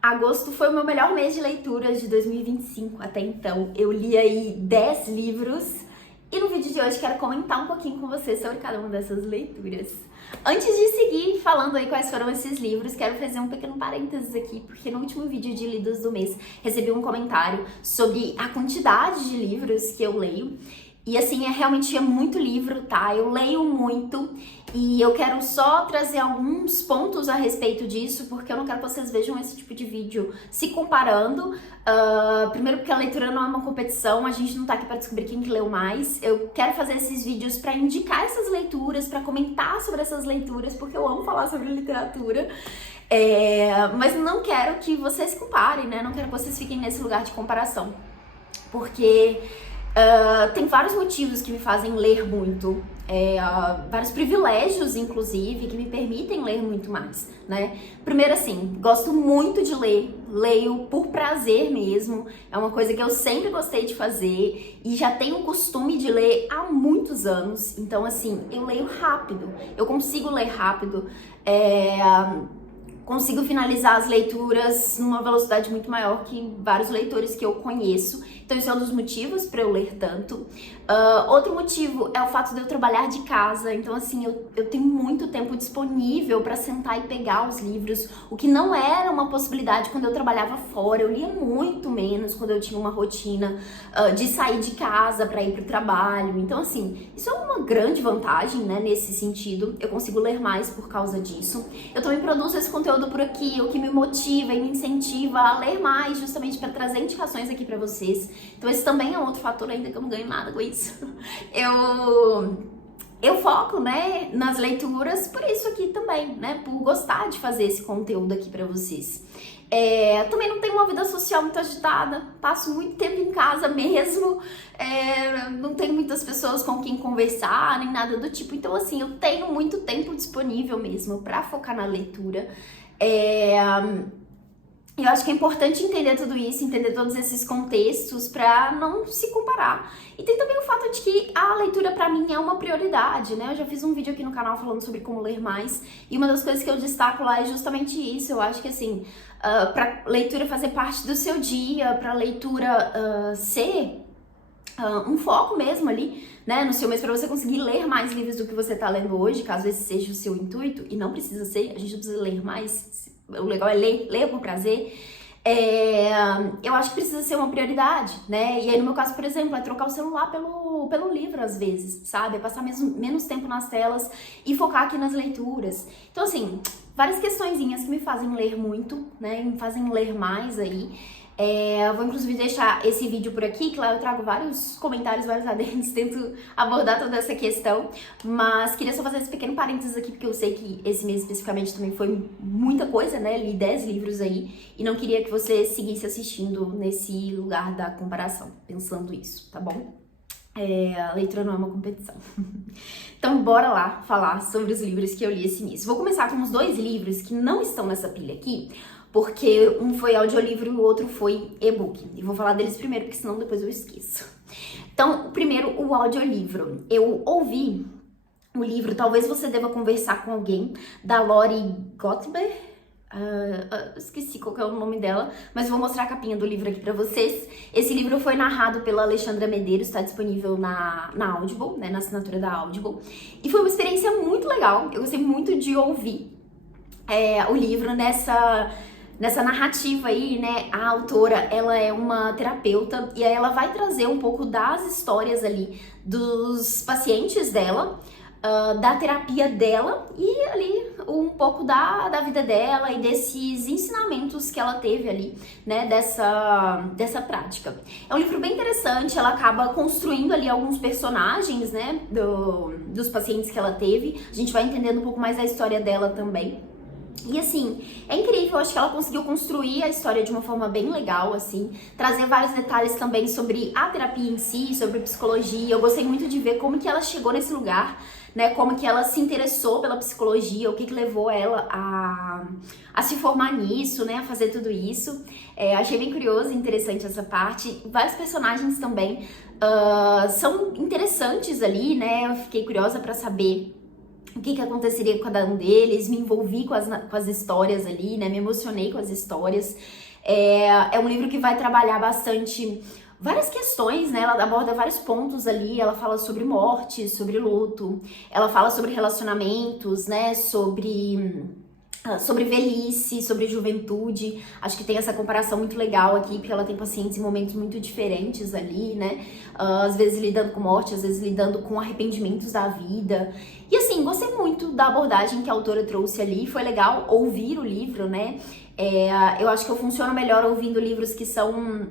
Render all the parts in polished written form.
Agosto foi o meu melhor mês de leituras de 2025 até então. Eu li aí 10 livros e no vídeo de hoje quero comentar um pouquinho com vocês sobre cada uma dessas leituras. Antes de seguir falando aí quais foram esses livros, quero fazer um pequeno parênteses aqui, porque no último vídeo de lidos do mês recebi um comentário sobre a quantidade de livros que eu leio. E assim, realmente é muito livro, tá? Eu leio muito e eu quero só trazer alguns pontos a respeito disso, porque eu não quero que vocês vejam esse tipo de vídeo se comparando. Primeiro porque a leitura não é uma competição, a gente não tá aqui pra descobrir quem que leu mais. Eu quero fazer esses vídeos pra indicar essas leituras, pra comentar sobre essas leituras, porque eu amo falar sobre literatura. Mas não quero que vocês se comparem, né? Não quero que vocês fiquem nesse lugar de comparação. Porque tem vários motivos que me fazem ler muito, vários privilégios, inclusive, que me permitem ler muito mais, né? Primeiro, assim, gosto muito de ler, leio por prazer mesmo, é uma coisa que eu sempre gostei de fazer e já tenho o costume de ler há muitos anos, então, assim, eu leio rápido, eu consigo ler rápido, consigo finalizar as leituras numa velocidade muito maior que vários leitores que eu conheço. Então isso é um dos motivos para eu ler tanto. Outro motivo é o fato de eu trabalhar de casa. Então assim, eu tenho muito tempo disponível para sentar e pegar os livros, o que não era uma possibilidade quando eu trabalhava fora. Eu lia muito menos quando eu tinha uma rotina de sair de casa para ir para o trabalho. Então assim, isso é uma grande vantagem, né, nesse sentido. Eu consigo ler mais por causa disso. Eu também produzo esse conteúdo por aqui, o que me motiva e me incentiva a ler mais, justamente para trazer indicações aqui para vocês. Então esse também é um outro fator, ainda que eu não ganho nada com isso. Eu foco, né, nas leituras por isso aqui também, né, por gostar de fazer esse conteúdo aqui para vocês. Também não tenho uma vida social muito agitada, passo muito tempo em casa mesmo, não tenho muitas pessoas com quem conversar, nem nada do tipo. Então assim, eu tenho muito tempo disponível mesmo para focar na leitura. Eu acho que é importante entender tudo isso, entender todos esses contextos para não se comparar. E tem também o fato de que a leitura para mim é uma prioridade, né? Eu já fiz um vídeo aqui no canal falando sobre como ler mais e uma das coisas que eu destaco lá é justamente isso. Eu acho que assim, para leitura fazer parte do seu dia, para leitura ser um foco mesmo ali, né, no seu mês, para você conseguir ler mais livros do que você tá lendo hoje, caso esse seja o seu intuito, e não precisa ser, a gente não precisa ler mais, o legal é ler por prazer. Eu acho que precisa ser uma prioridade, né? E aí no meu caso, por exemplo, é trocar o celular pelo livro às vezes, sabe? É passar menos tempo nas telas e focar aqui nas leituras. Então assim, várias questõezinhas que me fazem ler muito, né? Me fazem ler mais aí. Eu vou inclusive deixar esse vídeo por aqui, que lá eu trago vários comentários, vários adendos, tento abordar toda essa questão, mas queria só fazer esse pequeno parênteses aqui, porque eu sei que esse mês especificamente também foi muita coisa, né, li 10 livros aí, e não queria que você seguisse assistindo nesse lugar da comparação, pensando isso, tá bom? A leitura não é uma competição. Então bora lá falar sobre os livros que eu li esse mês. Vou começar com os 2 livros que não estão nessa pilha aqui, porque um foi audiolivro e o outro foi e-book. E vou falar deles primeiro, porque senão depois eu esqueço. Então, primeiro, o audiolivro. Eu ouvi o livro Talvez Você Deva Conversar com Alguém, da Lori Gottberg. Esqueci qual que é o nome dela, mas vou mostrar a capinha do livro aqui pra vocês. Esse livro foi narrado pela Alexandra Medeiros, está disponível na Audible, né, na assinatura da Audible. E foi uma experiência muito legal, eu gostei muito de ouvir o livro nessa narrativa aí, né. A autora, ela é uma terapeuta e aí ela vai trazer um pouco das histórias ali dos pacientes dela, da terapia dela e ali um pouco da vida dela e desses ensinamentos que ela teve ali, né, dessa prática. É um livro bem interessante, ela acaba construindo ali alguns personagens, né, dos pacientes que ela teve. A gente vai entendendo um pouco mais da história dela também. E assim, é incrível, acho que ela conseguiu construir a história de uma forma bem legal, assim, trazer vários detalhes também sobre a terapia em si, sobre psicologia. Eu gostei muito de ver como que ela chegou nesse lugar, né, como que ela se interessou pela psicologia, o que levou ela a se formar nisso, né, a fazer tudo isso. Achei bem curioso e interessante essa parte. Vários personagens também são interessantes ali, né, eu fiquei curiosa pra saber o que aconteceria com cada um deles, me envolvi com as histórias ali, né? Me emocionei com as histórias. É um livro que vai trabalhar bastante várias questões, né? Ela aborda vários pontos ali, ela fala sobre morte, sobre luto, ela fala sobre relacionamentos, né? Sobre velhice, sobre juventude. Acho que tem essa comparação muito legal aqui, porque ela tem pacientes em momentos muito diferentes ali, né? Às vezes lidando com morte, às vezes lidando com arrependimentos da vida. E assim, gostei muito da abordagem que a autora trouxe ali. Foi legal ouvir o livro, né? Eu acho que eu funciono melhor ouvindo livros que são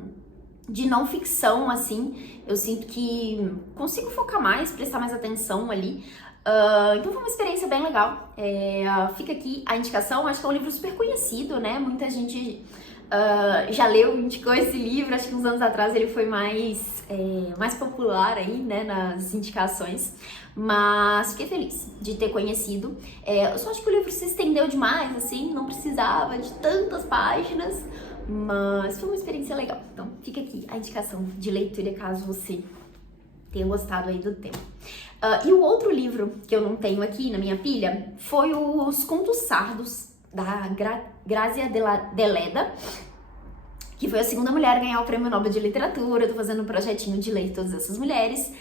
de não ficção, assim. Eu sinto que consigo focar mais, prestar mais atenção ali. Então foi uma experiência bem legal. Fica aqui a indicação. Acho que é um livro super conhecido, né? Muita gente já leu, indicou esse livro. Acho que uns anos atrás ele foi mais popular aí, né? Nas indicações. Mas fiquei feliz de ter conhecido. Eu só acho que o livro se estendeu demais, assim. Não precisava de tantas páginas. Mas foi uma experiência legal. Então fica aqui a indicação de leitura, caso você tenha gostado aí do tema. E o outro livro que eu não tenho aqui na minha pilha foi Os Contos Sardos, da Grazia Deledda, que foi a segunda mulher a ganhar o Prêmio Nobel de Literatura. Eu tô fazendo um projetinho de ler todas essas mulheres.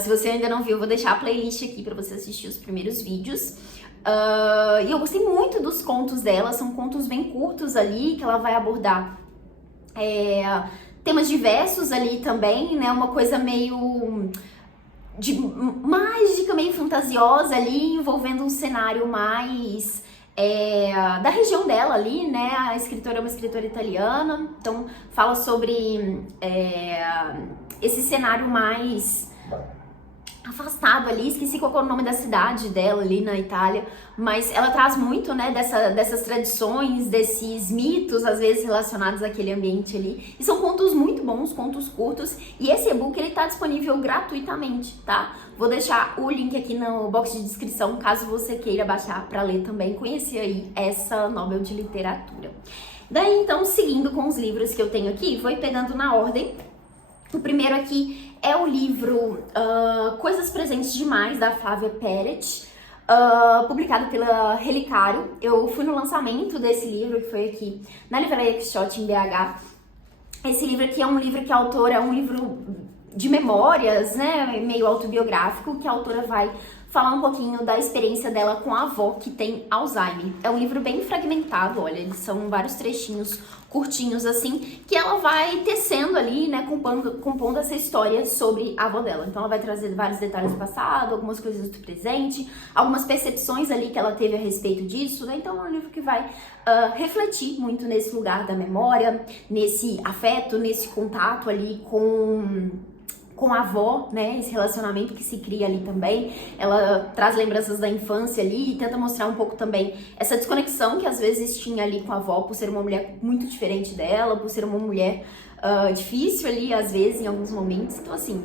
Se você ainda não viu, eu vou deixar a playlist aqui pra você assistir os primeiros vídeos. E eu gostei muito dos contos dela, são contos bem curtos ali, que ela vai abordar temas diversos ali também, né? Uma coisa meio de mágica, meio fantasiosa ali, envolvendo um cenário mais da região dela ali, né? A escritora é uma escritora italiana, então fala sobre esse cenário mais afastado ali, esqueci qual é o nome da cidade dela ali na Itália, mas ela traz muito, né, dessas tradições, desses mitos, às vezes relacionados àquele ambiente ali, e são contos muito bons, contos curtos, e esse e-book ele tá disponível gratuitamente, tá? Vou deixar o link aqui no box de descrição, caso você queira baixar pra ler também, conhecer aí essa Nobel de Literatura. Daí, então, seguindo com os livros que eu tenho aqui, vou ir pegando na ordem. O primeiro aqui é o livro Coisas Presentes Demais, da Flávia Peret, publicado pela Relicário. Eu fui no lançamento desse livro, que foi aqui na Livraria Quixote, em BH. Esse livro aqui é um livro que a autora, é um livro de memórias, né, meio autobiográfico, que a autora vai falar um pouquinho da experiência dela com a avó que tem Alzheimer. É um livro bem fragmentado, olha, eles são vários trechinhos curtinhos assim, que ela vai tecendo ali, né, compondo essa história sobre a avó dela. Então ela vai trazer vários detalhes do passado, algumas coisas do presente, algumas percepções ali que ela teve a respeito disso, né? Então é um livro que vai refletir muito nesse lugar da memória, nesse afeto, nesse contato ali com a avó, né, esse relacionamento que se cria ali também. Ela traz lembranças da infância ali e tenta mostrar um pouco também essa desconexão que às vezes tinha ali com a avó, por ser uma mulher muito diferente dela, por ser uma mulher difícil ali, às vezes, em alguns momentos. Então, assim,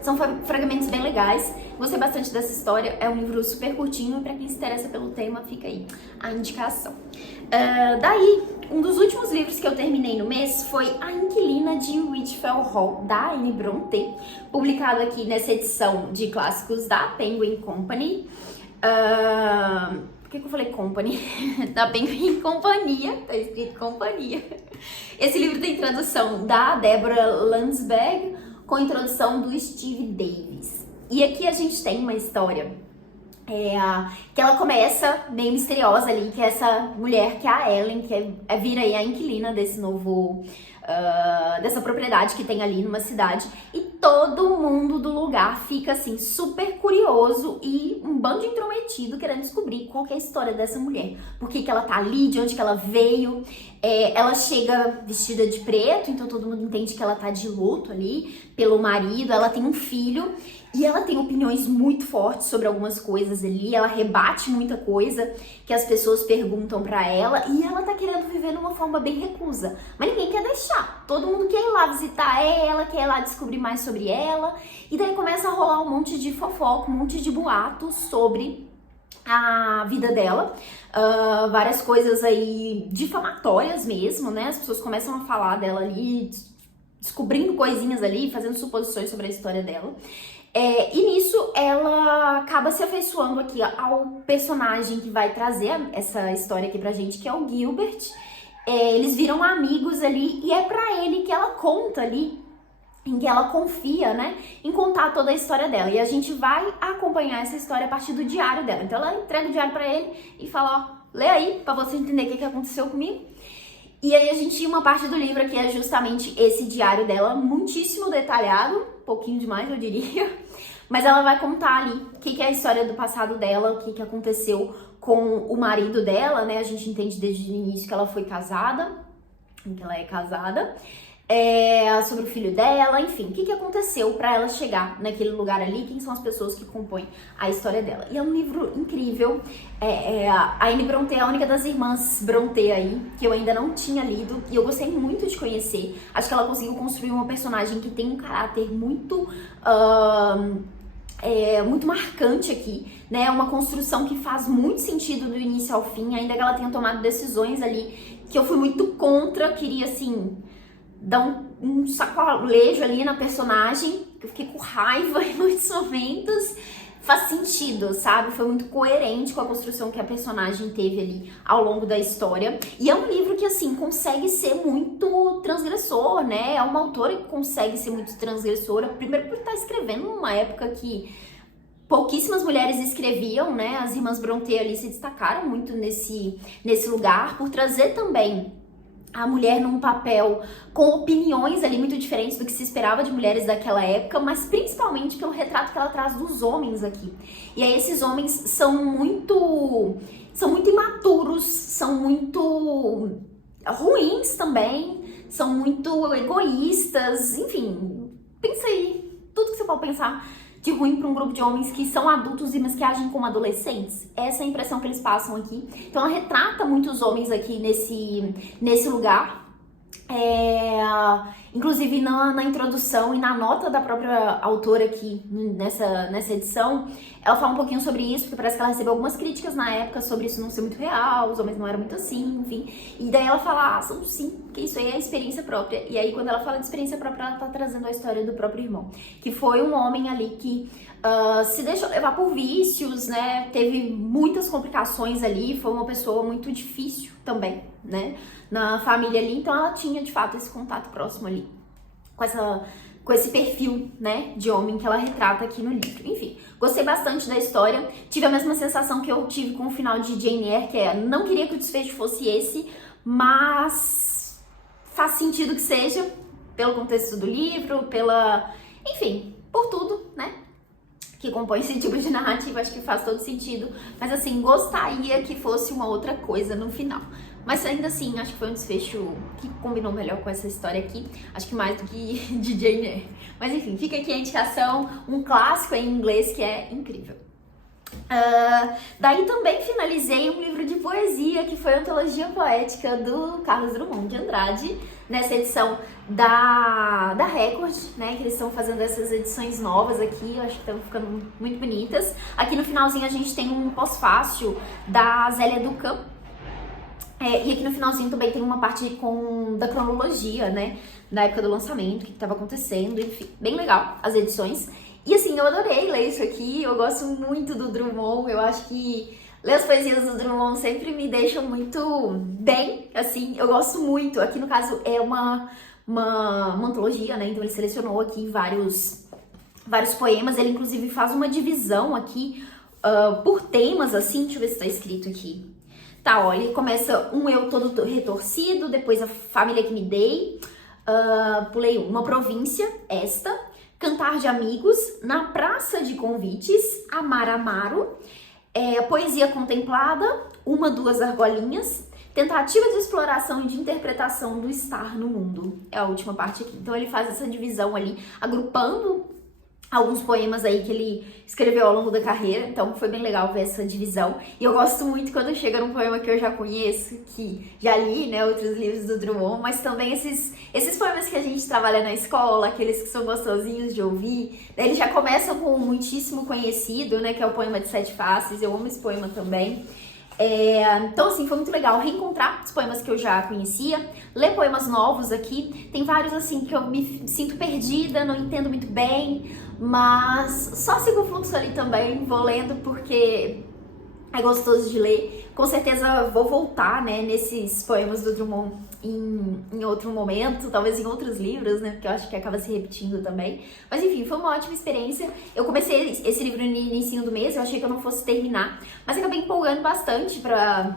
são fragmentos bem legais. Gostei bastante dessa história. É um livro super curtinho e pra quem se interessa pelo tema, fica aí a indicação. Daí, um dos últimos livros que eu terminei no mês foi A Inquilina de Witchfell Hall, da Anne Brontë, publicado aqui nessa edição de clássicos da Penguin Company. Por que eu falei Company? Da Penguin Companhia, tá escrito Companhia. Esse livro tem tradução da Deborah Landsberg, com introdução do Steve Davis. E aqui a gente tem uma história que ela começa meio misteriosa ali, que é essa mulher, que é a Ellen, que vira aí a inquilina desse novo, dessa propriedade que tem ali numa cidade, e todo mundo do lugar fica assim super curioso e um bando intrometido querendo descobrir qual que é a história dessa mulher, por que que ela tá ali, de onde que ela veio. Ela chega vestida de preto, então todo mundo entende que ela tá de luto ali pelo marido. Ela tem um filho e ela tem opiniões muito fortes sobre algumas coisas ali, ela rebate muita coisa que as pessoas perguntam pra ela, e ela tá querendo viver numa forma bem reclusa, mas ninguém quer deixar. Todo mundo quer ir lá visitar ela, quer ir lá descobrir mais sobre ela, e daí começa a rolar um monte de fofoca, um monte de boatos sobre a vida dela, várias coisas aí difamatórias mesmo, né? As pessoas começam a falar dela ali, descobrindo coisinhas ali, fazendo suposições sobre a história dela. E nisso ela acaba se afeiçoando aqui ao personagem que vai trazer essa história aqui pra gente, que é o Gilbert. Eles viram amigos ali e é pra ele que ela conta ali, em que ela confia, né, em contar toda a história dela. E a gente vai acompanhar essa história a partir do diário dela. Então ela entrega o diário pra ele e fala, ó, lê aí pra você entender o que aconteceu comigo. E aí a gente tinha uma parte do livro que é justamente esse diário dela, muitíssimo detalhado, um pouquinho demais eu diria, mas ela vai contar ali o que é a história do passado dela, o que aconteceu com o marido dela, né? A gente entende desde o início que ela foi casada, que ela é casada, sobre o filho dela, enfim, o que aconteceu pra ela chegar naquele lugar ali, quem são as pessoas que compõem a história dela. E é um livro incrível. A Anne Brontë é a única das irmãs Brontë aí que eu ainda não tinha lido e eu gostei muito de conhecer. Acho que ela conseguiu construir uma personagem que tem um caráter muito muito marcante aqui, né? Uma construção que faz muito sentido do início ao fim, ainda que ela tenha tomado decisões ali que eu fui muito contra, queria assim dar um sacolejo ali na personagem, que eu fiquei com raiva em muitos momentos. Faz sentido, sabe? Foi muito coerente com a construção que a personagem teve ali ao longo da história. E é um livro que, assim, consegue ser muito transgressor, né? É uma autora que consegue ser muito transgressora, primeiro por estar escrevendo numa época que pouquíssimas mulheres escreviam, né? As irmãs Brontë ali se destacaram muito nesse lugar, por trazer também a mulher num papel com opiniões ali muito diferentes do que se esperava de mulheres daquela época, mas principalmente pelo retrato que ela traz dos homens aqui. E aí esses homens são muito imaturos, são muito ruins também, são muito egoístas, enfim, pensa aí, tudo que você pode pensar de ruim para um grupo de homens que são adultos mas que agem como adolescentes. Essa é a impressão que eles passam aqui. Então ela retrata muitos homens aqui nesse lugar. Inclusive na introdução e na nota da própria autora aqui nessa edição, ela fala um pouquinho sobre isso, porque parece que ela recebeu algumas críticas na época sobre isso não ser muito real, os homens não eram muito assim, enfim. E daí ela fala, são sim, porque isso aí é experiência própria. E aí quando ela fala de experiência própria, ela tá trazendo a história do próprio irmão, que foi um homem ali que se deixou levar por vícios, né, teve muitas complicações ali, foi uma pessoa muito difícil também, né, na família ali, então ela tinha de fato esse contato próximo ali com esse perfil, né, de homem que ela retrata aqui no livro. Enfim, gostei bastante da história, tive a mesma sensação que eu tive com o final de Jane Eyre, que não queria que o desfecho fosse esse, mas faz sentido que seja, pelo contexto do livro, enfim, por tudo, né, que compõe esse tipo de narrativa, acho que faz todo sentido, mas assim, gostaria que fosse uma outra coisa no final. Mas ainda assim, acho que foi um desfecho que combinou melhor com essa história aqui, acho que mais do que de Jane Eyre. Mas enfim, fica aqui a indicação, um clássico em inglês que é incrível. Daí também finalizei um livro de poesia, que foi a Antologia Poética do Carlos Drummond de Andrade, nessa edição da Record, né, que eles estão fazendo essas edições novas aqui, eu acho que estão ficando muito bonitas. Aqui no finalzinho a gente tem um pós-fácil da Zélia Ducan, e aqui no finalzinho também tem uma parte da cronologia, né, da época do lançamento, o que estava acontecendo, enfim, bem legal as edições. E assim, eu adorei ler isso aqui, eu gosto muito do Drummond, eu acho que ler as poesias do Drummond sempre me deixam muito bem, assim, eu gosto muito. Aqui no caso é uma antologia, né, então ele selecionou aqui vários poemas, ele inclusive faz uma divisão aqui por temas, assim, deixa eu ver se tá escrito aqui. Tá, olha, ele começa um eu todo retorcido, depois a família que me dei, pulei uma província, cantar de amigos, na praça de convites, amar amaro, poesia contemplada, duas argolinhas, tentativa de exploração e de interpretação do estar no mundo. É a última parte aqui. Então ele faz essa divisão ali, agrupando alguns poemas aí que ele escreveu ao longo da carreira, então foi bem legal ver essa divisão. E eu gosto muito quando chega num poema que eu já conheço, que já li, né, outros livros do Drummond, mas também esses poemas que a gente trabalha na escola, aqueles que são gostosinhos de ouvir. Daí ele já começa com um muitíssimo conhecido, né, que é o poema de Sete Faces, eu amo esse poema também. Então, assim, foi muito legal reencontrar os poemas que eu já conhecia, ler poemas novos aqui. Tem vários, assim, que eu me sinto perdida, não entendo muito bem, mas só sigo o fluxo ali também, vou lendo porque é gostoso de ler. Com certeza vou voltar, né, nesses poemas do Drummond em outro momento, talvez em outros livros, né, porque eu acho que acaba se repetindo também. Mas enfim, foi uma ótima experiência. Eu comecei esse livro no início do mês, eu achei que eu não fosse terminar, mas acabei empolgando bastante pra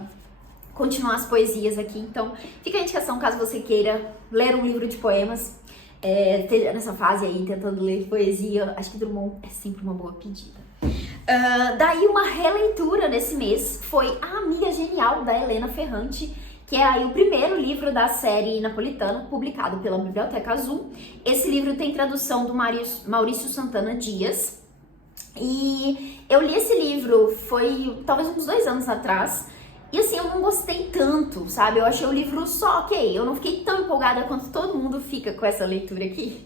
continuar as poesias aqui. Então fica a indicação caso você queira ler um livro de poemas, esteja nessa fase aí tentando ler poesia. Acho que Drummond é sempre uma boa pedida. Daí uma releitura nesse mês foi A Amiga Genial, da Helena Ferrante, que é aí o primeiro livro da série napolitana, publicado pela Biblioteca Azul. Esse livro tem tradução do Maurício Santana Dias, e eu li esse livro foi talvez uns 2 anos atrás, e assim, eu não gostei tanto, sabe? Eu achei o livro só ok, eu não fiquei tão empolgada quanto todo mundo fica com essa leitura aqui.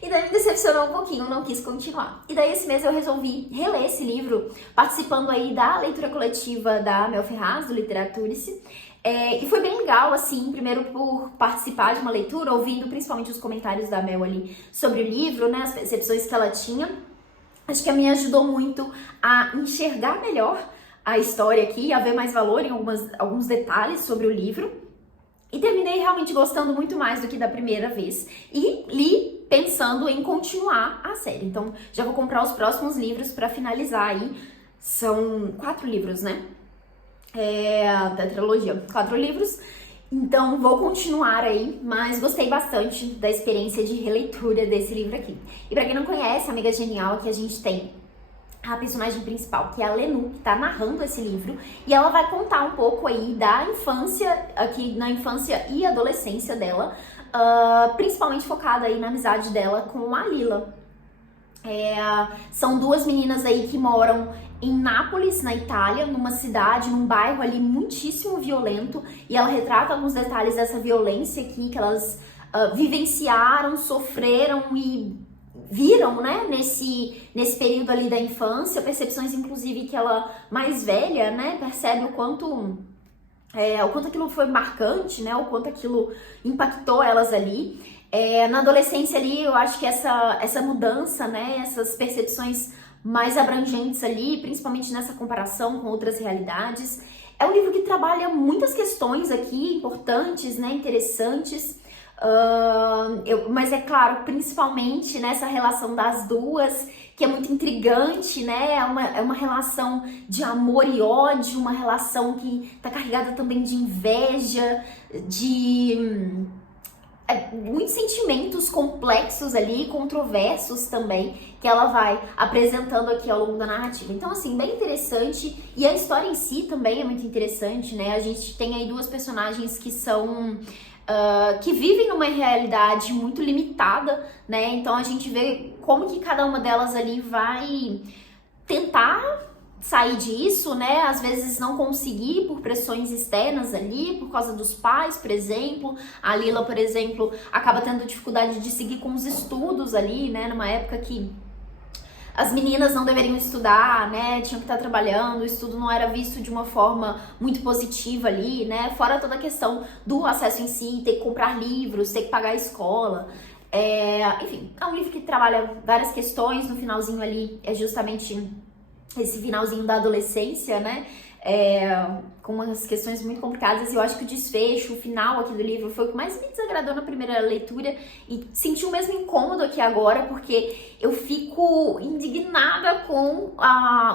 E daí me decepcionou um pouquinho, não quis continuar. E daí esse mês eu resolvi reler esse livro, participando aí da leitura coletiva da Mel Ferraz, do Literaturice. E foi bem legal, assim, primeiro por participar de uma leitura, ouvindo principalmente os comentários da Mel ali sobre o livro, né, as percepções que ela tinha. Acho que me ajudou muito a enxergar melhor a história aqui, a ver mais valor em alguns detalhes sobre o livro. E terminei realmente gostando muito mais do que da primeira vez. E li pensando em continuar a série. Então, já vou comprar os próximos livros para finalizar aí. São 4 livros, né? A tetralogia. 4 livros. Então, vou continuar aí, mas gostei bastante da experiência de releitura desse livro aqui. E pra quem não conhece, a Amiga Genial, aqui a gente tem a personagem principal, que é a Lenu, que tá narrando esse livro, e ela vai contar um pouco aí da infância, aqui na infância e adolescência dela, principalmente focada aí na amizade dela com a Lila. São 2 meninas aí que moram em Nápoles, na Itália, numa cidade, num bairro ali muitíssimo violento, e ela retrata alguns detalhes dessa violência aqui que elas vivenciaram, sofreram e viram, né, nesse período ali da infância, percepções inclusive que ela, mais velha, né, percebe o quanto aquilo foi marcante, né, o quanto aquilo impactou elas ali. Na adolescência ali, eu acho que essa mudança, né, essas percepções mais abrangentes ali, principalmente nessa comparação com outras realidades. É um livro que trabalha muitas questões aqui importantes, né, interessantes. Mas é claro, principalmente nessa relação das duas, que é muito intrigante, né? É uma relação de amor e ódio, uma relação que tá carregada também de inveja, de muitos sentimentos complexos ali, controversos também, que ela vai apresentando aqui ao longo da narrativa. Então, assim, bem interessante. E a história em si também é muito interessante, né? A gente tem aí 2 personagens que são que vivem numa realidade muito limitada, né? Então a gente vê como que cada uma delas ali vai tentar sair disso, né? Às vezes não conseguir por pressões externas ali, por causa dos pais, por exemplo. A Lila, por exemplo, acaba tendo dificuldade de seguir com os estudos ali, né? Numa época que as meninas não deveriam estudar, né, tinham que estar trabalhando, o estudo não era visto de uma forma muito positiva ali, né, fora toda a questão do acesso em si, ter que comprar livros, ter que pagar a escola. Enfim, é um livro que trabalha várias questões, no finalzinho ali é justamente esse finalzinho da adolescência, né, com umas questões muito complicadas. E eu acho que o desfecho, o final aqui do livro foi o que mais me desagradou na primeira leitura, e senti o mesmo incômodo aqui agora, porque eu fico indignada com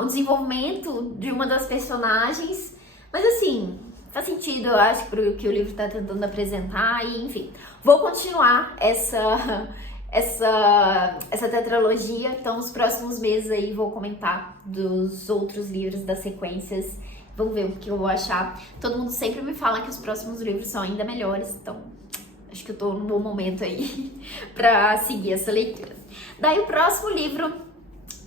o desenvolvimento de uma das personagens, mas assim, faz sentido, eu acho, pro que o livro tá tentando apresentar. E enfim, vou continuar essa tetralogia. Então, os próximos meses aí vou comentar dos outros livros das sequências. Vamos ver o que eu vou achar. Todo mundo sempre me fala que os próximos livros são ainda melhores, então acho que eu tô num bom momento aí pra seguir essa leitura. Daí o próximo livro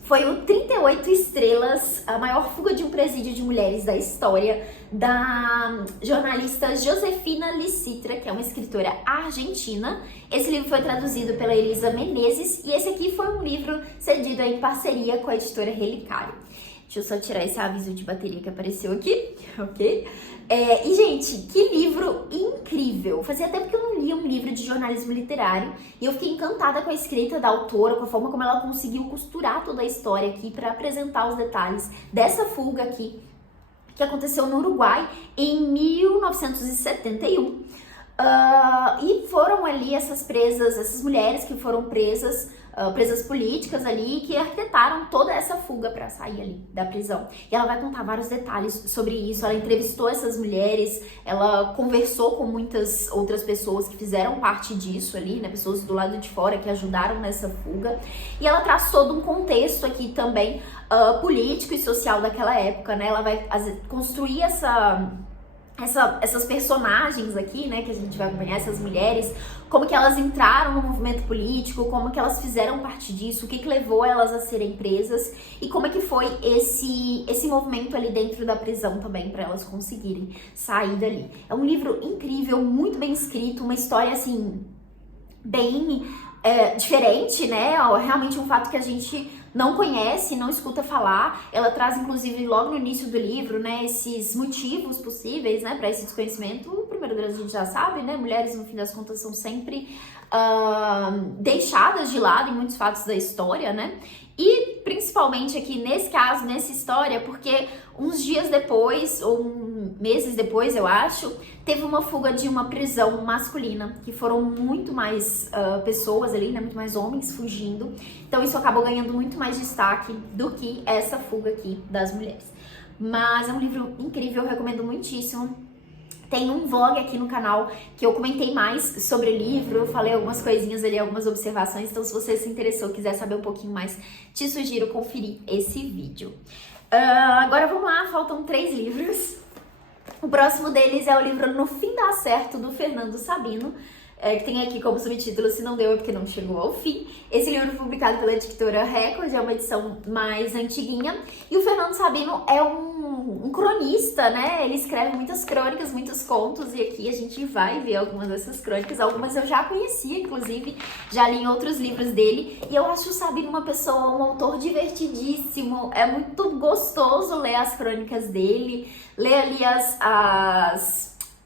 foi o 38 Estrelas, a maior fuga de um presídio de mulheres da história, da jornalista Josefina Licitra, que é uma escritora argentina. Esse livro foi traduzido pela Elisa Menezes, e esse aqui foi um livro cedido em parceria com a editora Relicário. Deixa eu só tirar esse aviso de bateria que apareceu aqui, ok? E, gente, que livro incrível! Fazia tempo que eu não lia um livro de jornalismo literário e eu fiquei encantada com a escrita da autora, com a forma como ela conseguiu costurar toda a história aqui para apresentar os detalhes dessa fuga aqui, que aconteceu no Uruguai em 1971. E foram ali essas mulheres que foram presas políticas ali, que arquitetaram toda essa fuga para sair ali da prisão. E ela vai contar vários detalhes sobre isso. Ela entrevistou essas mulheres, ela conversou com muitas outras pessoas que fizeram parte disso ali, né? Pessoas do lado de fora que ajudaram nessa fuga. E ela traz todo um contexto aqui também político e social daquela época, né? Ela vai construir essas personagens aqui, né, que a gente vai acompanhar, essas mulheres, como que elas entraram no movimento político, como que elas fizeram parte disso, o que que levou elas a serem presas e como é que foi esse movimento ali dentro da prisão também, para elas conseguirem sair dali. É um livro incrível, muito bem escrito, uma história, assim, bem diferente, né, realmente um fato que a gente não conhece, não escuta falar. Ela traz, inclusive, logo no início do livro, né, esses motivos possíveis, né, para esse desconhecimento. O primeiro deles a gente já sabe, né, mulheres, no fim das contas, são sempre deixadas de lado em muitos fatos da história, né, e principalmente aqui nesse caso, nessa história, porque uns dias depois, ou meses depois, eu acho, teve uma fuga de uma prisão masculina, que foram muito mais pessoas ali, né, muito mais homens fugindo. Então isso acabou ganhando muito mais destaque do que essa fuga aqui das mulheres. Mas é um livro incrível, eu recomendo muitíssimo. Tem um vlog aqui no canal que eu comentei mais sobre o livro, eu falei algumas coisinhas ali, algumas observações, então se você se interessou, quiser saber um pouquinho mais, te sugiro conferir esse vídeo. Agora vamos lá, faltam 3 livros. O próximo deles é o livro No Fim Dá Certo, do Fernando Sabino, que tem aqui como subtítulo Se Não Deu é Porque Não Chegou ao Fim. Esse livro foi publicado pela editora Record, é uma edição mais antiguinha. E o Fernando Sabino é um cronista, né? Ele escreve muitas crônicas, muitos contos, e aqui a gente vai ver algumas dessas crônicas. Algumas eu já conhecia, inclusive, já li em outros livros dele. E eu acho o Sabino um autor divertidíssimo. É muito gostoso ler as crônicas dele, ler ali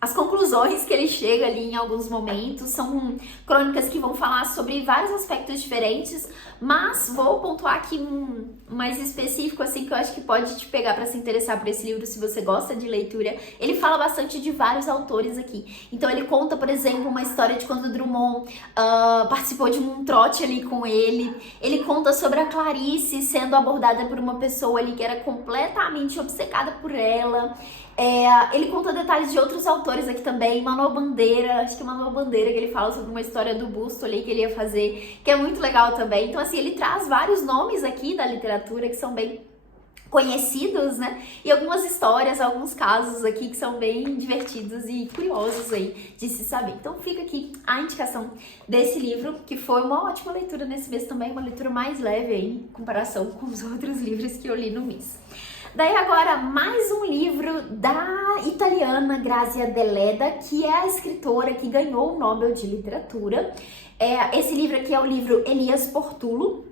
as conclusões que ele chega ali em alguns momentos. São crônicas que vão falar sobre vários aspectos diferentes, mas vou pontuar aqui um mais específico, assim, que eu acho que pode te pegar para se interessar por esse livro se você gosta de leitura. Ele fala bastante de vários autores aqui. Então ele conta, por exemplo, uma história de quando Drummond participou de um trote ali com ele. Ele conta sobre a Clarice sendo abordada por uma pessoa ali que era completamente obcecada por ela. Ele conta detalhes de outros autores aqui também, Manuel Bandeira, acho que é Manuel Bandeira, que ele fala sobre uma história do busto ali que ele ia fazer, que é muito legal também. Então, assim, ele traz vários nomes aqui da literatura que são bem conhecidos, né? E algumas histórias, alguns casos aqui que são bem divertidos e curiosos aí de se saber. Então fica aqui a indicação desse livro, que foi uma ótima leitura nesse mês também, uma leitura mais leve aí em comparação com os outros livros que eu li no mês. Daí agora, mais um livro da italiana Grazia Deledda, que é a escritora que ganhou o Nobel de Literatura. Esse livro aqui é o livro Elias Portulo,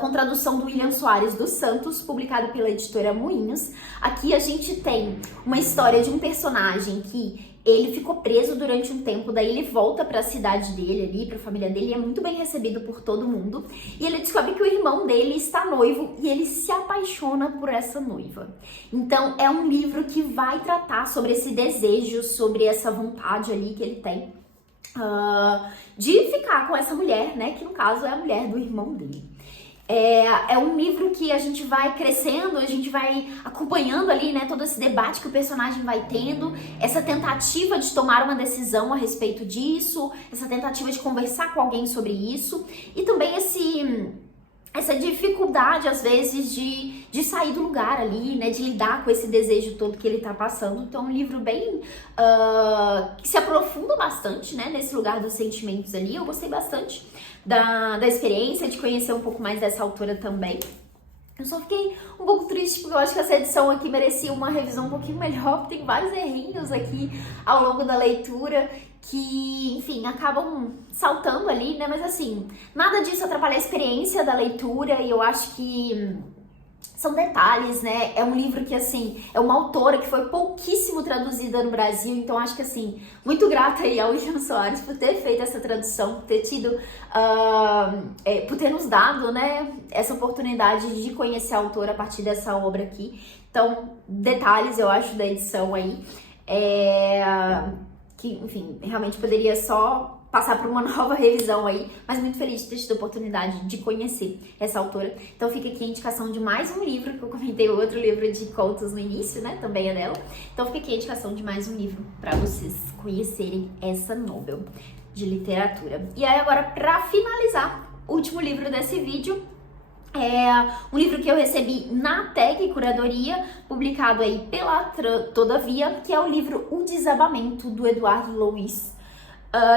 com tradução do William Soares dos Santos, publicado pela editora Moinhos. Aqui a gente tem uma história de um personagem que ele ficou preso durante um tempo, daí ele volta para a cidade dele ali, para a família dele, e é muito bem recebido por todo mundo. E ele descobre que o irmão dele está noivo e ele se apaixona por essa noiva. Então é um livro que vai tratar sobre esse desejo, sobre essa vontade ali que ele tem de ficar com essa mulher, né, que no caso é a mulher do irmão dele. É um livro que a gente vai crescendo, a gente vai acompanhando ali, né, todo esse debate que o personagem vai tendo, essa tentativa de tomar uma decisão a respeito disso, essa tentativa de conversar com alguém sobre isso, e também essa dificuldade, às vezes, de sair do lugar ali, né, de lidar com esse desejo todo que ele tá passando. Então, é um livro bem que se aprofunda bastante, né, nesse lugar dos sentimentos ali. Eu gostei bastante da experiência, de conhecer um pouco mais dessa autora também. Eu só fiquei um pouco triste porque eu acho que essa edição aqui merecia uma revisão um pouquinho melhor, porque tem vários errinhos aqui ao longo da leitura que, enfim, acabam saltando ali, né? Mas assim, nada disso atrapalha a experiência da leitura, e eu acho que são detalhes, né? É um livro que, assim, é uma autora que foi pouquíssimo traduzida no Brasil, então acho que, assim, muito grata aí ao William Soares por ter feito essa tradução, por ter tido, por ter nos dado, né, essa oportunidade de conhecer a autora a partir dessa obra aqui. Então, detalhes, eu acho, da edição aí, que, enfim, realmente poderia só passar por uma nova revisão aí, mas muito feliz de ter tido a oportunidade de conhecer essa autora. Então fica aqui a indicação de mais um livro, que eu comentei outro livro de contos no início, né, também é dela. Então fica aqui a indicação de mais um livro para vocês conhecerem essa novel de literatura. E aí agora, para finalizar, o último livro desse vídeo é um livro que eu recebi na tag Curadoria, publicado aí pela Todavia, que é o livro O Desabamento, do Edouard Louis,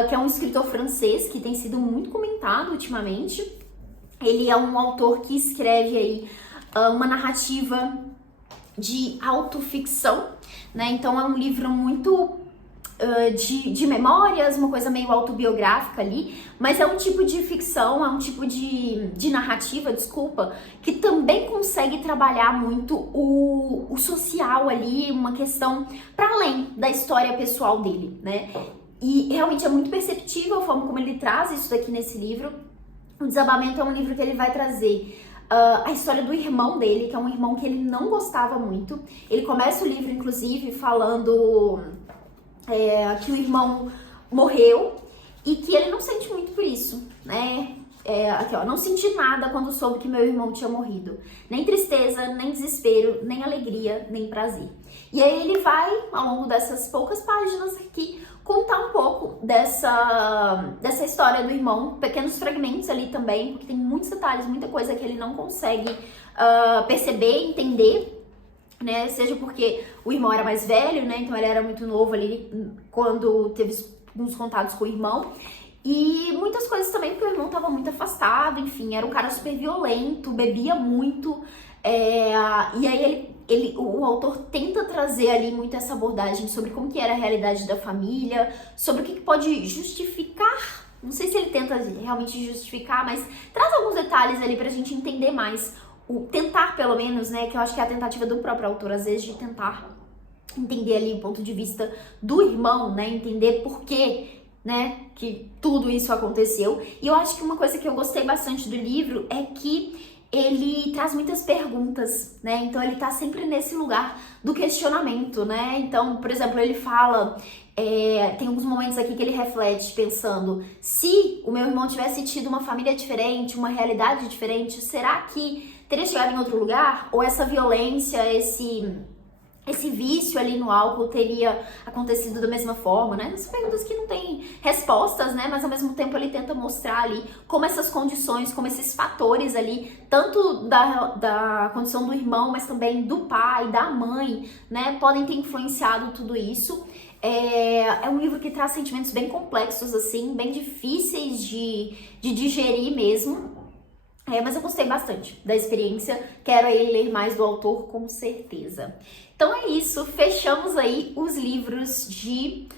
que é um escritor francês que tem sido muito comentado ultimamente. Ele é um autor que escreve aí uma narrativa de autoficção, né? Então é um livro muito de memórias, uma coisa meio autobiográfica ali, mas é um tipo de ficção, é um tipo de narrativa, desculpa, que também consegue trabalhar muito o social ali, uma questão para além da história pessoal dele, né? E realmente é muito perceptível a forma como ele traz isso daqui nesse livro. O Desabamento é um livro que ele vai trazer a história do irmão dele, que é um irmão que ele não gostava muito. Ele começa o livro, inclusive, falando que o irmão morreu e que ele não sente muito por isso, né? Aqui, ó, não senti nada quando soube que meu irmão tinha morrido. Nem tristeza, nem desespero, nem alegria, nem prazer. E aí ele vai, ao longo dessas poucas páginas aqui, contar um pouco dessa história do irmão, pequenos fragmentos ali também, porque tem muitos detalhes, muita coisa que ele não consegue perceber, entender, né? Seja porque o irmão era mais velho, né? Então ele era muito novo ali quando teve uns contatos com o irmão. E muitas coisas também porque o irmão estava muito afastado, enfim, era um cara super violento, bebia muito. E aí o autor tenta trazer ali muito essa abordagem sobre como que era a realidade da família, sobre o que pode justificar, não sei se ele tenta realmente justificar, mas traz alguns detalhes ali pra gente entender mais, tentar pelo menos, né, que eu acho que é a tentativa do próprio autor, às vezes, de tentar entender ali o ponto de vista do irmão, né, entender por quê, né, que tudo isso aconteceu. E eu acho que uma coisa que eu gostei bastante do livro é que ele traz muitas perguntas, né? Então ele tá sempre nesse lugar do questionamento, né? Então, por exemplo, ele fala, tem alguns momentos aqui que ele reflete pensando, se o meu irmão tivesse tido uma família diferente, uma realidade diferente, será que teria chegado em outro lugar? Ou essa violência, esse vício ali no álcool teria acontecido da mesma forma, né? São perguntas que não têm respostas, né? Mas ao mesmo tempo ele tenta mostrar ali como essas condições, como esses fatores ali, tanto da condição do irmão, mas também do pai, da mãe, né? Podem ter influenciado tudo isso. É um livro que traz sentimentos bem complexos, assim, bem difíceis de digerir mesmo. Mas eu gostei bastante da experiência, quero aí ler mais do autor com certeza. Então é isso, fechamos aí os livros de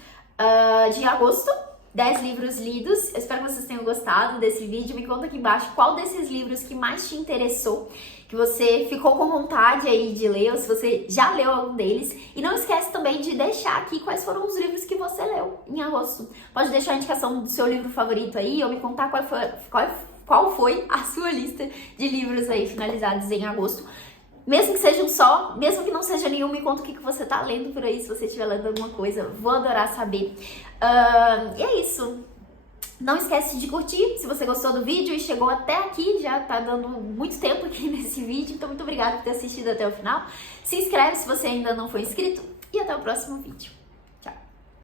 agosto, 10 livros lidos. Eu espero que vocês tenham gostado desse vídeo. Me conta aqui embaixo qual desses livros que mais te interessou, que você ficou com vontade aí de ler, ou se você já leu algum deles. E não esquece também de deixar aqui quais foram os livros que você leu em agosto. Pode deixar a indicação do seu livro favorito aí, ou me contar qual foi a sua lista de livros aí finalizados em agosto. Mesmo que seja um só, mesmo que não seja nenhum, me conta o que você tá lendo por aí, se você estiver lendo alguma coisa, vou adorar saber. E é isso. Não esquece de curtir se você gostou do vídeo e chegou até aqui, já tá dando muito tempo aqui nesse vídeo, então muito obrigada por ter assistido até o final. Se inscreve se você ainda não foi inscrito e até o próximo vídeo.